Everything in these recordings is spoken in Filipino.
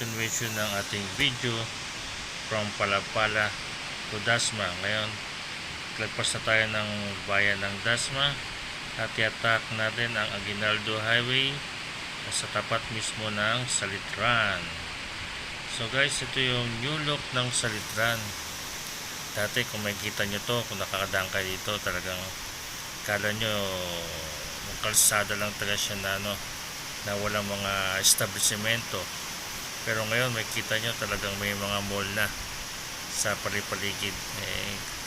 continuation ng ating video from Palapala to Dasma. Ngayon, lagpas na tayo ng bayan ng Dasma at i-attack natin ang Aguinaldo Highway sa tapat mismo ng Salitran. So guys, ito yung new look ng Salitran. Dati kung makikita nyo to, kung nakakadaan kayo dito, talagang kala nyo kalsada lang talaga siya na walang mga establishmento. Pero ngayon makikita nyo talagang may mga mall na sa palipaligid.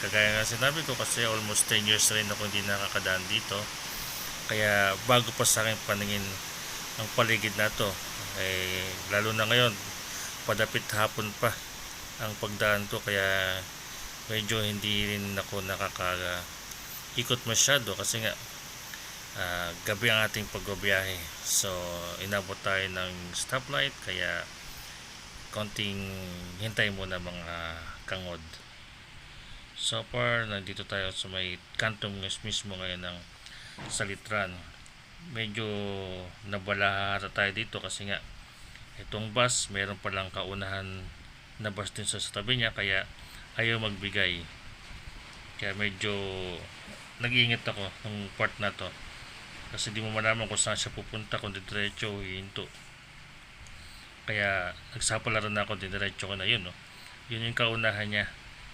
Kagaya nga sinabi ko, kasi almost 10 years rin ako hindi nakakadaan dito. Kaya bago pa sa akin paningin ang paligid na to. Lalo na ngayon, padapit hapon pa ang pagdaan ko, kaya medyo hindi rin ako ikot masyado kasi nga gabi ang ating pagbabiyahe. So inabot tayo ng stoplight, kaya konting hintay muna mga kangod. So far nandito tayo sa may kanto mismo ngayon ng Salitran. Medyo nabalaha tayo dito kasi nga itong bus meron palang kaunahan na bus din sa tabi niya, kaya ayaw magbigay. Kaya medyo nag-iingat ako ng part na to kasi di mo malaman kung saan siya pupunta, kung diretso o hihinto. Kaya nagsapalaran na ako, diretso ko na yun, no? Yun yung kaunahan niya,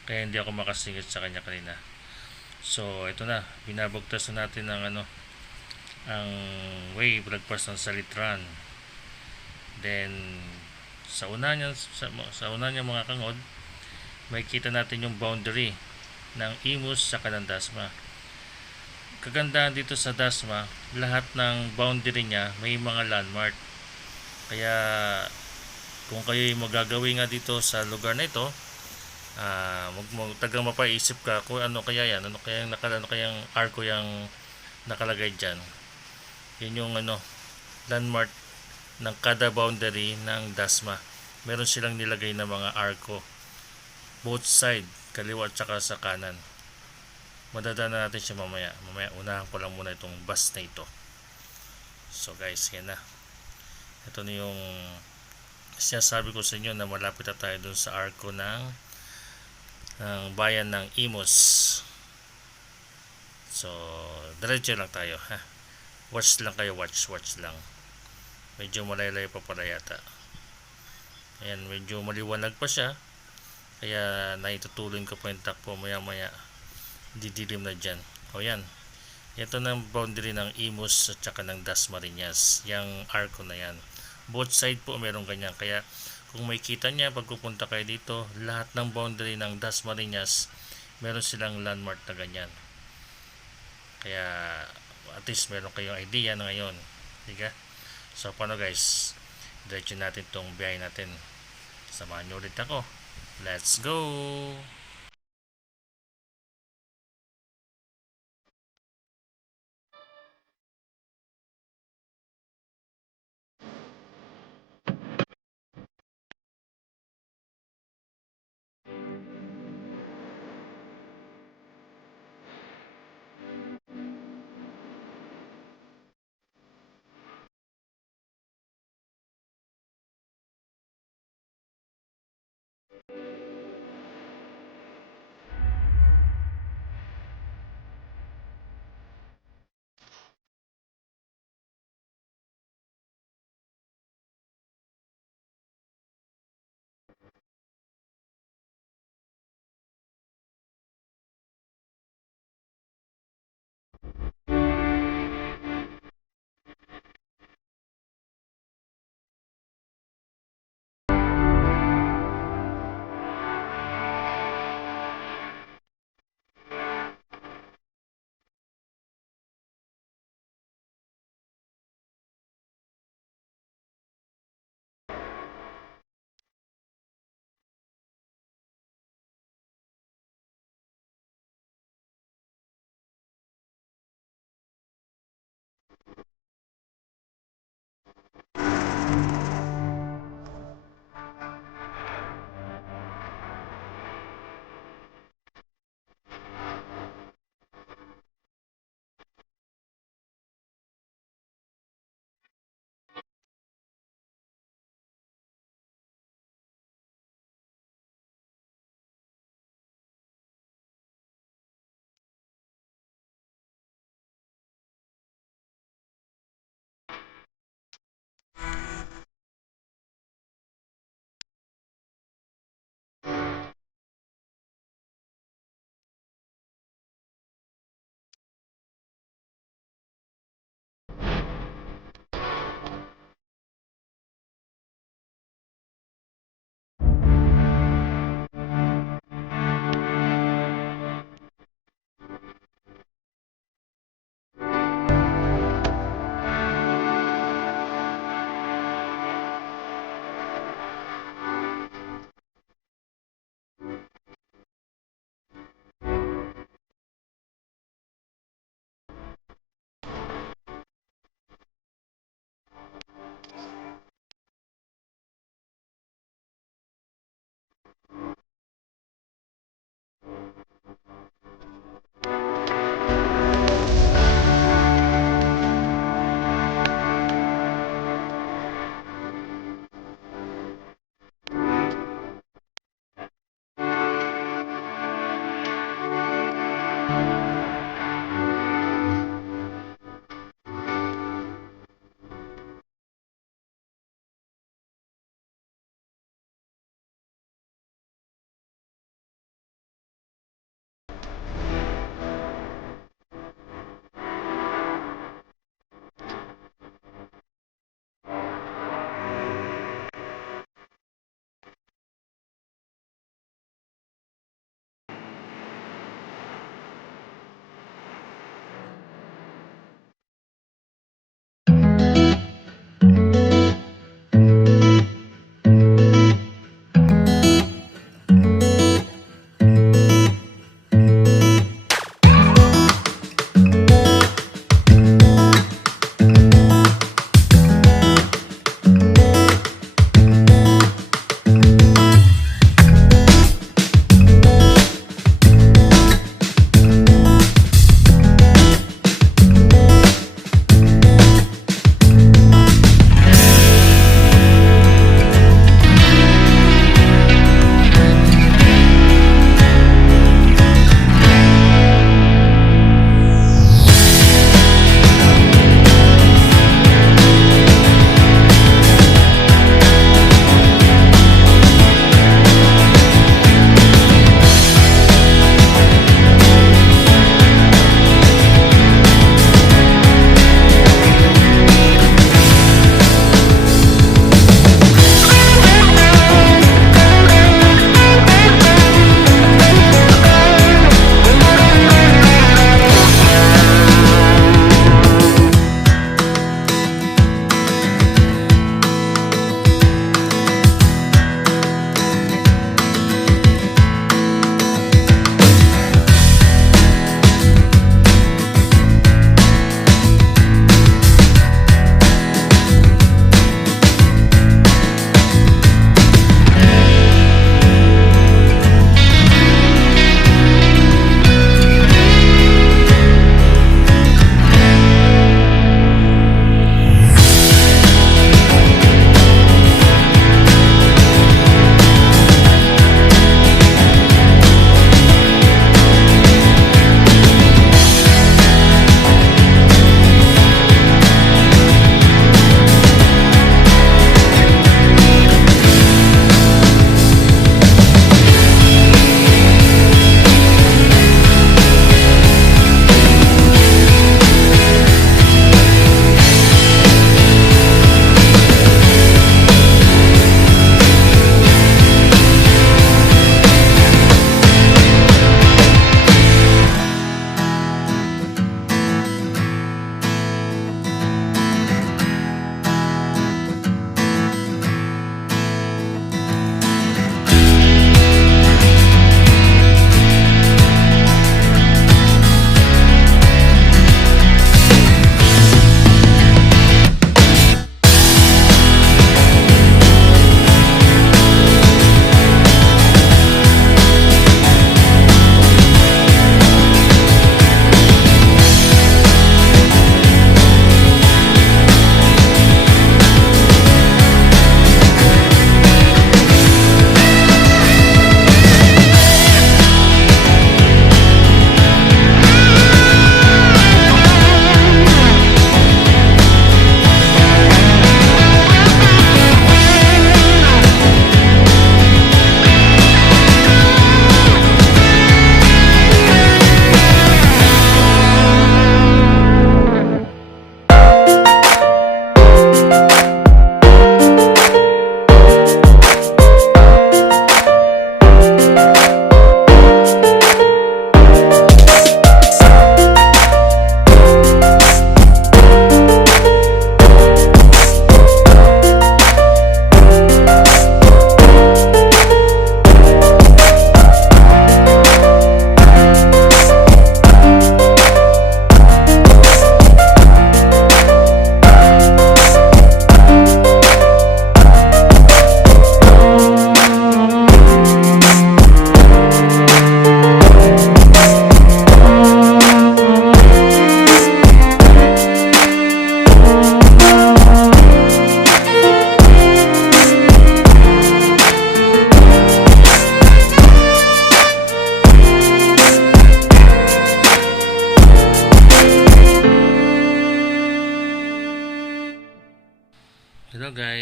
kaya hindi ako makasingit sa kanya kanina. So ito na, binabagtas na natin ang ang way lagpas ng Salitran. Then sa una niya mga kangod, makikita natin yung boundary ng Imus sa ng Dasma. Kagandahan dito sa Dasma, lahat ng boundary niya may mga landmark. Kaya kung kayo'y magagawi nga dito sa lugar na ito, tagang mapaisip ka kung ano kaya yan, ano kayang arko yung nakalagay dyan. Yun yung landmark ng kada boundary ng Dasma. Meron silang nilagay na mga arko both side, kaliwa at saka sa kanan. Madadaan na natin siya mamaya. Unahan ko lang muna itong bus na ito. So guys, yan na. Ito na yung sinasabi ko sa inyo na malapit na tayo dun sa arko ng bayan ng Imus. So diretso lang tayo, ha. Watch lang kayo, watch lang. Medyo malaylay pa pala yata. Ayan, medyo maliwanag pa siya, kaya naitutuloy ko pa yung takbo. Maya didilim na dyan. O yan, ito na ang boundary ng Imus at saka ng Dasmariñas, yung arco na yan. Both side po meron ganyan, kaya kung may kita niya pag pupunta kayo dito, lahat ng boundary ng Dasmariñas meron silang landmark na ganyan. Kaya at least meron kayong idea na ngayon, diga? So paano guys, diretso natin tong biyahe natin. Samahan nyo ulit ako. Let's go!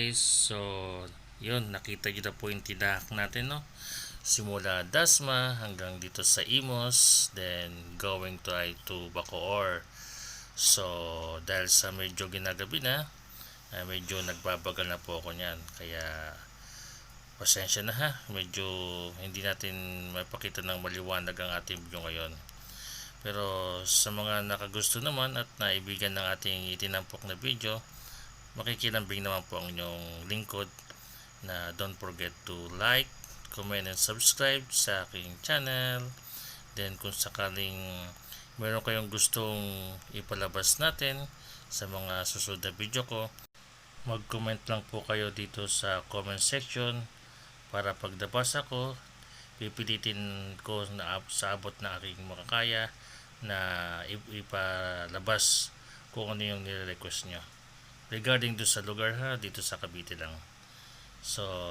guys, so yun, nakita nyo na po yung tinahak natin, no? Simula Dasma hanggang dito sa Imos, then going to Bacoor. So dahil sa medyo ginagabi na, medyo nagbabagal na po ako niyan, kaya pasensya na ha, medyo hindi natin mapakita ng maliwanag ang ating video ngayon. Pero sa mga nakagusto naman at naibigan ng ating itinampok na video, makikilambing naman po ang inyong lingkod na don't forget to like, comment, and subscribe sa aking channel. Then kung sakaling meron kayong gustong ipalabas natin sa mga susunod na video ko, mag-comment lang po kayo dito sa comment section para pag nabasa ko, pipilitin ko na sa abot na aking makakaya na ipalabas kung ano yung nire-request nyo regarding do sa lugar ha, dito sa Cavite lang. So